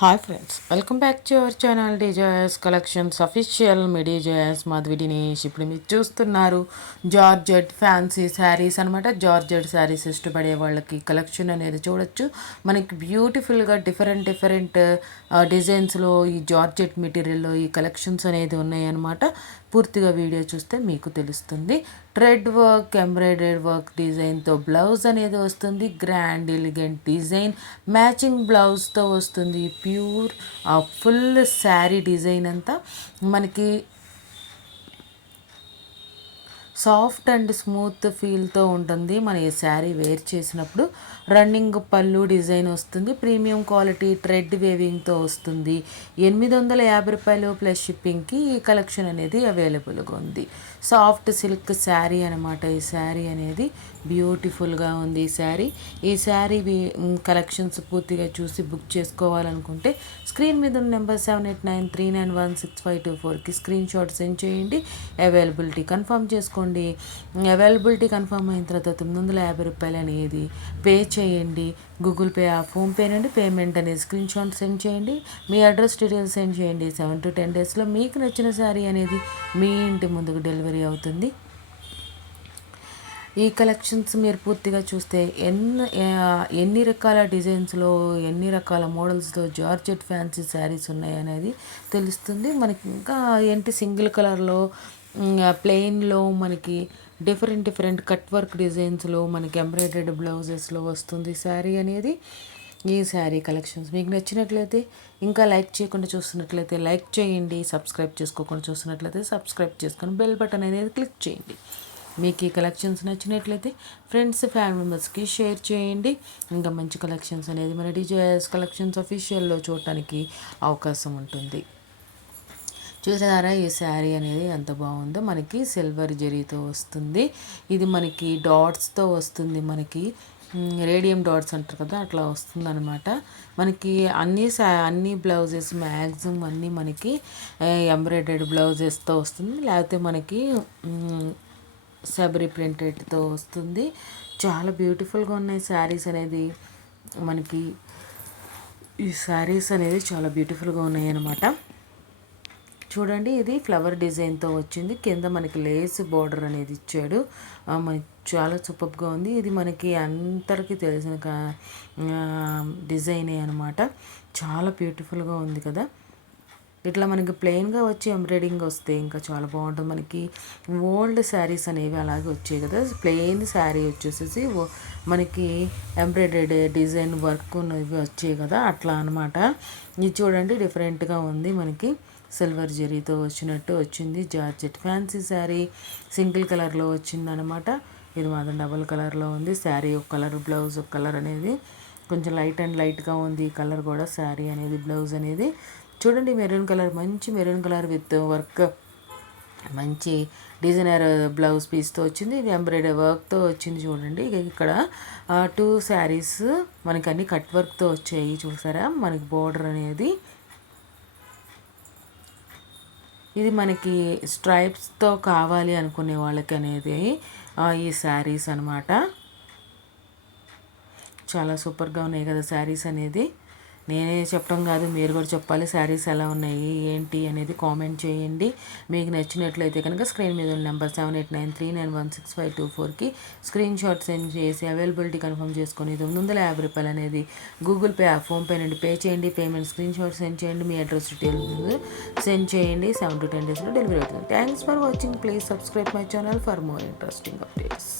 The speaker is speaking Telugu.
Hi friends, welcome back to our channel డిజాయస్ కలెక్షన్స్ అఫీషియల్ మీడియా జయాస్ మాధవి దినేష్. ఇప్పుడు మీరు చూస్తున్నారు జార్జెట్ ఫ్యాన్సీ శారీస్ అనమాట. జార్జెట్ శారీస్ ఇష్టపడే వాళ్ళకి కలెక్షన్ అనేది చూడొచ్చు. మనకి బ్యూటిఫుల్గా డిఫరెంట్ డిజైన్స్లో ఈ జార్జెట్ మెటీరియల్లో ఈ కలెక్షన్స్ అనేది ఉన్నాయన్నమాట. పూర్తిగా వీడియో చూస్తే మీకు తెలుస్తుంది. థ్రెడ్ వర్క్, ఎంబ్రాయిడరీ వర్క్ డిజైన్తో బ్లౌజ్ అనేది వస్తుంది. గ్రాండ్ ఎలిగెంట్ డిజైన్ మ్యాచింగ్ బ్లౌజ్తో వస్తుంది. ప్యూర్ ఫుల్ శారీ డిజైన్ అంతా మనకి సాఫ్ట్ అండ్ స్మూత్ ఫీల్తో ఉంటుంది. మన ఈ శారీ వేర్ చేసినప్పుడు రన్నింగ్ పళ్ళు డిజైన్ వస్తుంది. ప్రీమియం క్వాలిటీ థ్రెడ్ వేవింగ్తో వస్తుంది. 850 రూపాయలు ప్లస్ షిప్పింగ్కి ఈ కలెక్షన్ అనేది అవైలబుల్గా ఉంది. సాఫ్ట్ సిల్క్ శారీ అనమాట. ఈ శారీ అనేది బ్యూటిఫుల్గా ఉంది. ఈ శారీ కలెక్షన్స్ పూర్తిగా చూసి బుక్ చేసుకోవాలనుకుంటే స్క్రీన్ మీద ఉన్న నెంబర్ 7893916524కి స్క్రీన్ షాట్ సెండ్ చేయండి. అవైలబిలిటీ కన్ఫర్మ్ చేసుకోండి. అవైలబిలిటీ కన్ఫర్మ్ అయిన తర్వాత 950 రూపాయలు అనేది పే చేయండి. గూగుల్ పే, ఫోన్పే నుండి పేమెంట్ అనేది స్క్రీన్ షాట్ సెండ్ చేయండి. మీ అడ్రస్ డీటెయిల్స్ సెండ్ చేయండి. 7 to 10 డేస్లో మీకు నచ్చిన శారీ అనేది మీ ఇంటి ముందుకు డెలివరీ అవుతుంది. ఈ కలెక్షన్స్ మీరు పూర్తిగా చూస్తే ఎన్ని రకాల డిజైన్స్లో, ఎన్ని రకాల మోడల్స్తో జార్జెట్ ఫ్యాన్సీ శారీస్ ఉన్నాయి అనేది తెలుస్తుంది. మనకి ఇంకా ఏంటి సింగిల్ కలర్లో, ప్లెయిన్లో, మనకి డిఫరెంట్ కట్ వర్క్ డిజైన్స్లో, మనకి ఎంబ్రాయిడరీ బ్లౌజెస్లో వస్తుంది శారీ అనేది. ఈ శారీ కలెక్షన్స్ మీకు నచ్చినట్లయితే, ఇంకా లైక్ చేయకుండా చూస్తున్నట్లయితే లైక్ చేయండి. సబ్స్క్రైబ్ చేసుకోకుండా చూస్తున్నట్లయితే సబ్స్క్రైబ్ చేసుకొని బెల్ బటన్ అనేది క్లిక్ చేయండి. మీకు ఈ కలెక్షన్స్ నచ్చినట్లయితే ఫ్రెండ్స్, ఫ్యామిలీ మెంబర్స్కి షేర్ చేయండి. ఇంకా మంచి కలెక్షన్స్ అనేది మన డిజైస్ కలెక్షన్స్ అఫీషియల్లో చూడటానికి అవకాశం ఉంటుంది. చూసారా ఈ శారీ అనేది ఎంత బాగుందో. మనకి సిల్వర్ జరీతో వస్తుంది. ఇది మనకి డాట్స్తో వస్తుంది. మనకి రేడియం డాట్స్ అంటారు కదా, అట్లా వస్తుంది అనమాట. మనకి అన్ని బ్లౌజెస్ మ్యాక్సిమం అన్నీ మనకి ఎంబ్రాయిడరీ బ్లౌజెస్తో వస్తుంది. లేకపోతే మనకి సబరి ప్రింటెడ్తో వస్తుంది. చాలా బ్యూటిఫుల్గా ఉన్నాయి శారీస్ అనేది. మనకి ఈ శారీస్ అనేది చాలా బ్యూటిఫుల్గా ఉన్నాయి అన్నమాట. చూడండి, ఇది ఫ్లవర్ డిజైన్తో వచ్చింది. కింద మనకి లేస్ బార్డర్ అనేది ఇచ్చాడు. మనకి చాలా సూపర్గా ఉంది. ఇది మనకి అందరికీ తెలిసిన డిజైనే అనమాట. చాలా బ్యూటిఫుల్గా ఉంది కదా. ఇట్లా మనకి ప్లెయిన్గా వచ్చి ఎంబ్రాయిడింగ్ వస్తే ఇంకా చాలా బాగుంటుంది. మనకి ఓల్డ్ శారీస్ అనేవి అలాగే వచ్చాయి కదా. ప్లెయిన్ శారీ వచ్చేసేసి మనకి ఎంబ్రాయిడరీ డిజైన్ వర్క్ ఉన్నవి వచ్చాయి కదా, అట్లా అనమాట. ఇది చూడండి, డిఫరెంట్గా ఉంది. మనకి సిల్వర్ జరీతో వచ్చినట్టు వచ్చింది. జార్జెట్ ఫ్యాన్సీ శారీ సింగిల్ కలర్లో వచ్చిందనమాట. ఇది మాత్రం డబుల్ కలర్లో ఉంది. శారీ ఒక కలర్, బ్లౌజ్ ఒక కలర్ అనేది కొంచెం లైట్గా ఉంది. ఈ కలర్ కూడా శారీ అనేది, బ్లౌజ్ అనేది చూడండి మెరూన్ కలర్, మంచి మెరూన్ కలర్ విత్ వర్క్, మంచి డిజైనర్ బ్లౌజ్ పీస్తో వచ్చింది. ఇది ఎంబ్రాయిడరీ వర్క్తో వచ్చింది. చూడండి, ఇక్కడ 2 శారీస్ మనకి అన్ని కట్ వర్క్తో వచ్చాయి. చూసారా, మనకి బోర్డర్ అనేది ఇది మనకి స్ట్రైప్స్తో కావాలి అనుకునే వాళ్ళకి అనేది ఈ శారీస్ అనమాట. చాలా సూపర్గా ఉన్నాయి కదా శారీస్ అనేది. నేనే చెప్పడం కాదు, మీరు కూడా చెప్పాలి శారీస్ ఎలా ఉన్నాయి ఏంటి అనేది కామెంట్ చేయండి. మీకు నచ్చినట్లయితే కనుక స్క్రీన్ మీద ఉన్న నెంబర్ 7893916524కి స్క్రీన్ షాట్ సెండ్ చేసి అవైలబిలిటీ కన్ఫర్మ్ చేసుకొని 950 రూపాయలు అనేది గూగుల్ పే, ఫోన్పే నుండి పే చేయండి. పేమెంట్ స్క్రీన్ షాట్ సెండ్ చేయండి. మీ అడ్రస్ డీటెయిల్స్ సెండ్ చేయండి. 7 to 10 డేస్లో డెలివరీ అవుతుంది. Thanks for watching. Please subscribe my channel for more interesting updates.